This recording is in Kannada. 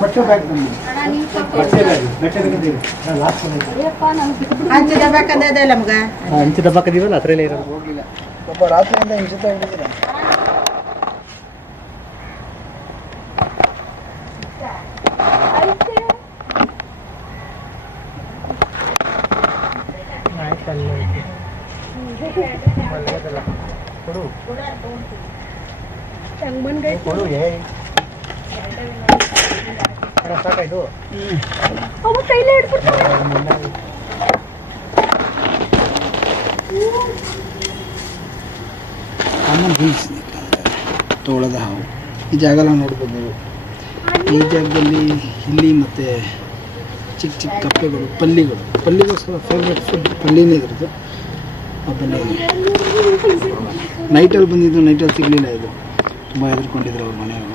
ಬಟ್ಟೆ ಬ್ಯಾಗ್ ಹಂಚಿದ ಬೇಕಂದ್ರೆ ನಮ್ಗೆ ಹಂಚಿ ದಬ್ಬಾಕದೀವಲ್ಲ ಹತ್ರ ಇರೋದು ಹೋಗ್ಲಿಲ್ಲ ಒಬ್ಬ ರಾತ್ರಿಯಿಂದ ಹಿಂಸೆ ಹೋಗಿದ್ದೀರ ಸಾಕಾಯ್ತು ಕಾಮನ್ ಹಿಲ್ಸ್ ತೋಳದ ಹಾವು ಈ ಜಾಗ ಎಲ್ಲ ನೋಡ್ಬೋದು ನೀವು. ಈ ಜಾಗದಲ್ಲಿ ಇಲ್ಲಿ ಮತ್ತು ಚಿಕ್ಕ ಚಿಕ್ಕ ಕಪ್ಪೆಗಳು ಪಲ್ಲಿಗೋಸ್ಕರ ಫೇವ್ರೆಟ್ ಫುಡ್ ಪಲ್ಲಿನೇ ಇದ್ರದ್ದು. ಆಮೇಲೆ ನೈಟಲ್ಲಿ ಬಂದಿದ್ದು ನೈಟಲ್ಲಿ ಸಿಗಲಿಲ್ಲ ಇದು ತುಂಬ ಹೆದರ್ಕೊಂಡಿದ್ರು ಅವ್ರ ಮನೆಯವರು.